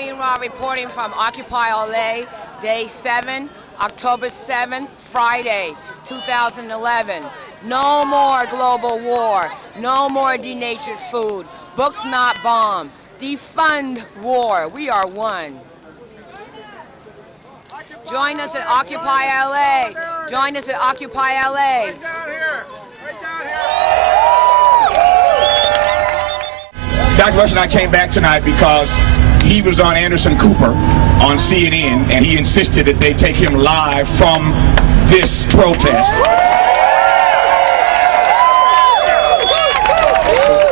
Queen Ra reporting from Occupy LA, Day 7, October 7th, Friday, 2011. No more global war. No more denatured food. Books not bomb. Defund war. We are one. Join us at Occupy LA. Join us at Occupy LA. Right down here. Right down here. Dr. Rush and I came back tonight because he was on Anderson Cooper on CNN, and he insisted that they take him live from this protest.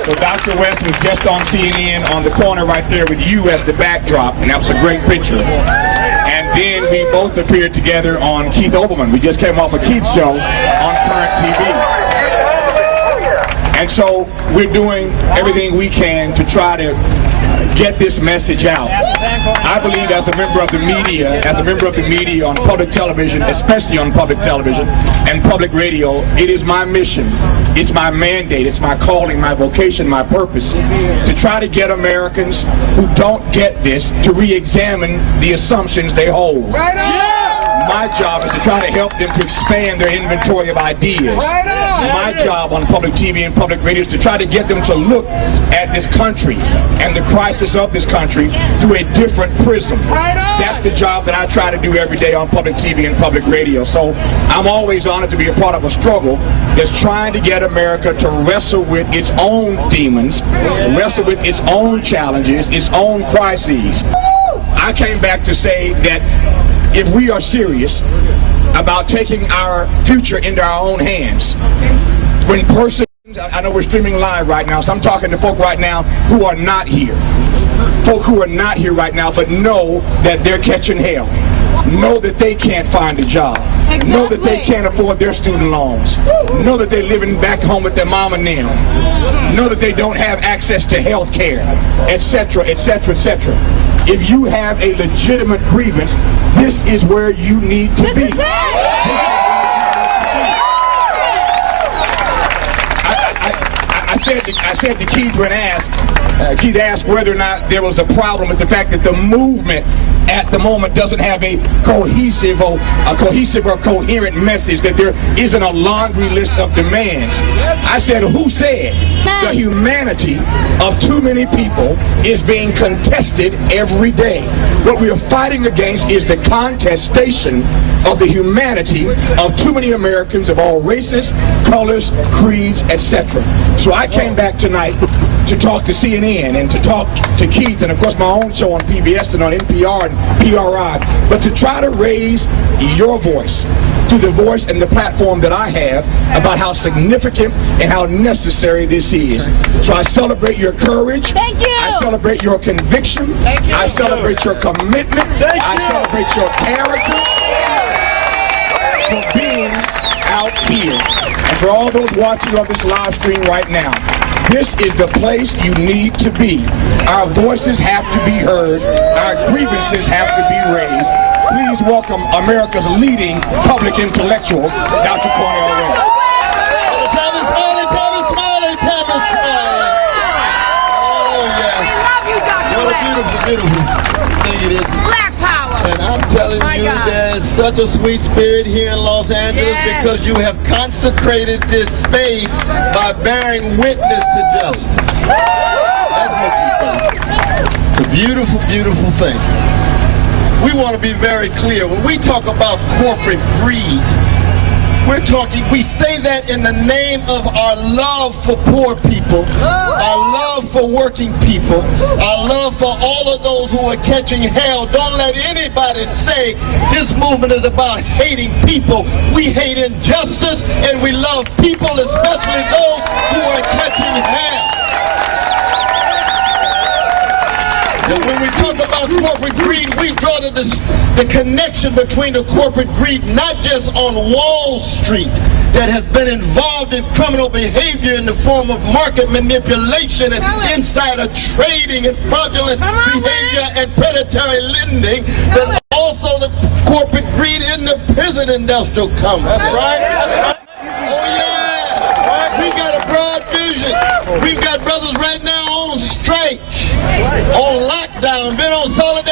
So Dr. West was just on CNN on the corner right there with you as the backdrop, and that was a great picture. And then we both appeared together on Keith Olbermann. We just came off of Keith's show on Current TV. And so we're doing everything we can to try to get this message out. I believe as a member of the media, on public television, especially on public television and public radio, it is my mission, it's my mandate, it's my calling, my vocation, my purpose to try to get Americans who don't get this to re-examine the assumptions they hold. My job is to try to help them to expand their inventory of ideas. My job on public TV and public radio is to try to get them to look at this country and the crisis of this country through a different prism. That's the job that I try to do every day on public TV and public radio. So I'm always honored to be a part of a struggle that's trying to get America to wrestle with its own demons, wrestle with its own challenges, its own crises. I came back to say that if we are serious about taking our future into our own hands, when persons, I know we're streaming live right now, so I'm talking to folk right now who are not here. Folk who are not here right now, but know that they're catching hell. Know that they can't find a job. Exactly. Know that they can't afford their student loans. Know that they're living back home with their mom and them. Know that they don't have access to health care, etc., etc., etc. If you have a legitimate grievance, this is where you need to be. I said to Keith when Keith asked whether or not there was a problem with the fact that the movement at the moment doesn't have a cohesive or coherent message, that there isn't a laundry list of demands. I said, who said the humanity of too many people is being contested every day? What we are fighting against is the contestation of the humanity of too many Americans of all races, colors, creeds, etc. So I came back tonight to talk to CNN and to talk to Keith and of course my own show on PBS and on NPR and PRI, but to try to raise your voice through the voice and the platform that I have about how significant and how necessary this is. So I celebrate your courage. Thank you. I celebrate your conviction. Thank you. I celebrate your commitment. I celebrate your character for being out here. And for all those watching on this live stream right now, this is the place you need to be. Our voices have to be heard. Our grievances have to be raised. Please welcome America's leading public intellectual, Dr. Cornel. Tavis Smiley, Tavis Smiley, Tavis Smiley. Oh, yeah. What a beautiful, beautiful thing it is. Black power. And I'm telling you, there's such a sweet spirit here in Los Angeles because you have consecrated this space by bearing witness to justice. That's what you do. It's a beautiful, beautiful thing. We want to be very clear. When we talk about corporate greed, we say that in the name of our love for poor people, our love for working people, our love for all of those who are catching hell. Don't let anybody say this movement is about hating people. We hate injustice and we love people, especially those who are catching hell. And when we talk about corporate greed, we draw to the connection between the corporate greed, not just on Wall Street, that has been involved in criminal behavior in the form of market manipulation and insider trading and fraudulent behavior and predatory lending, but also the corporate greed in the prison industrial complex. That's right. Oh yeah. We got a broad vision. We've got brothers right now on strike, on lockdown, been on solidarity.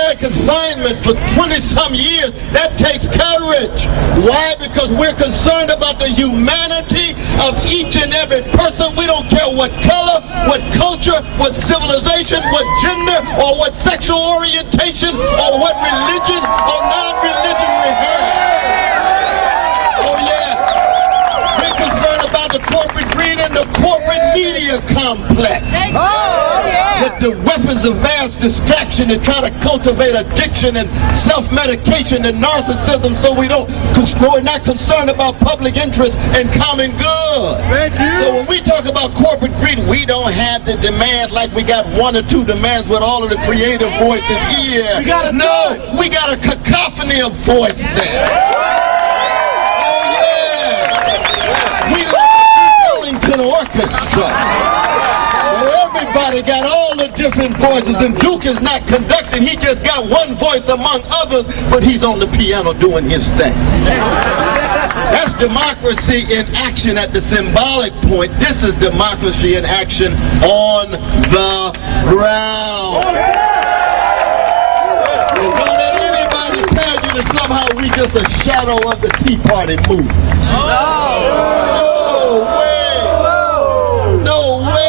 assignment for 20-some years. That takes courage. Why? Because we're concerned about the humanity of each and every person. We don't care what color, what culture, what civilization, what gender, or what sexual orientation, or what religion or non-religion we have. Oh yeah. We're concerned about the corporate greed and the corporate media complex. With the weapons of mass distraction to try to cultivate addiction and self-medication and narcissism, so we're not concerned about public interest and common good. So when we talk about corporate greed, we don't have the demand like we got one or two demands with all of the creative voices here. No, we got a cacophony of voices. Oh yeah. We like a Ellington orchestra. Everybody got all the different voices, and Duke is not conducting. He just got one voice among others, but he's on the piano doing his thing. That's democracy in action at the symbolic point. This is democracy in action on the ground. Don't let anybody tell you that somehow we just a shadow of the Tea Party movement. No way. No way.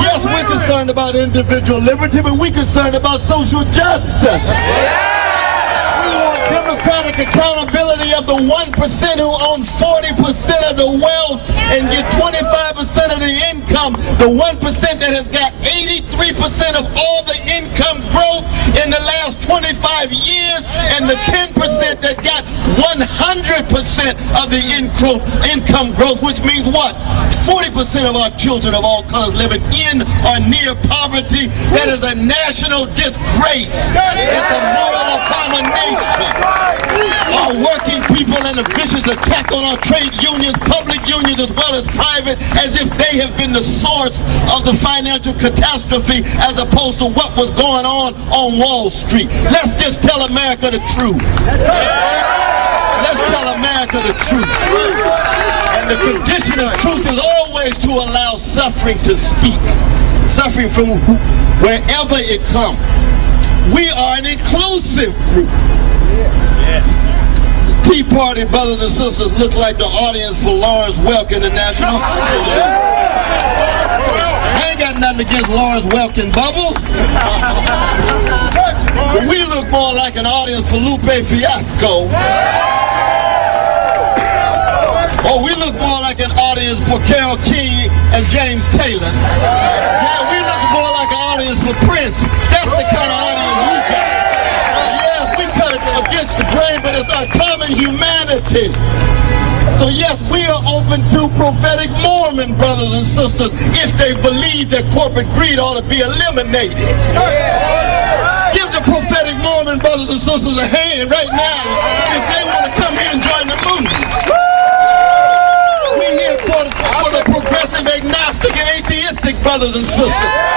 Yes, we're concerned about individual liberty, but we're concerned about social justice. We want democratic accountability of the 1% who own 40% of the wealth and get 25% of the income. The 1% that has got 83% of all the income growth in the last 25 years, and the 10% that got 100% of the income growth, which means what? 40% of our children of all colors living in or near poverty. That is a national disgrace. It's a moral abomination. Our working people and the vicious attack on our trade unions, public unions as well as private, as if they have been the source of the financial catastrophe as opposed to what was going on Wall Street. Let's just tell America the truth. Let's tell America the truth. And the condition of truth is always to allow suffering to speak. Suffering from wherever it comes. We are an inclusive group. The Tea Party brothers and sisters look like the audience for Lawrence Welk in the National Honor Roll. I ain't got nothing against Lawrence Welk and Bubbles. But we look more like an audience for Lupe Fiasco. Or we look more like an audience for Carole King and James Taylor. Yeah, we look more like an audience for Prince. That's the kind of audience we got. Yes, we cut it against the grain, but it's our common humanity. So yes, we are open to prophetic Mormon brothers and sisters if they believe that corporate greed ought to be eliminated. Give the prophetic Mormon brothers and sisters a hand right now if they want to come here and join the movement. We're here for the progressive, agnostic, and atheistic brothers and sisters.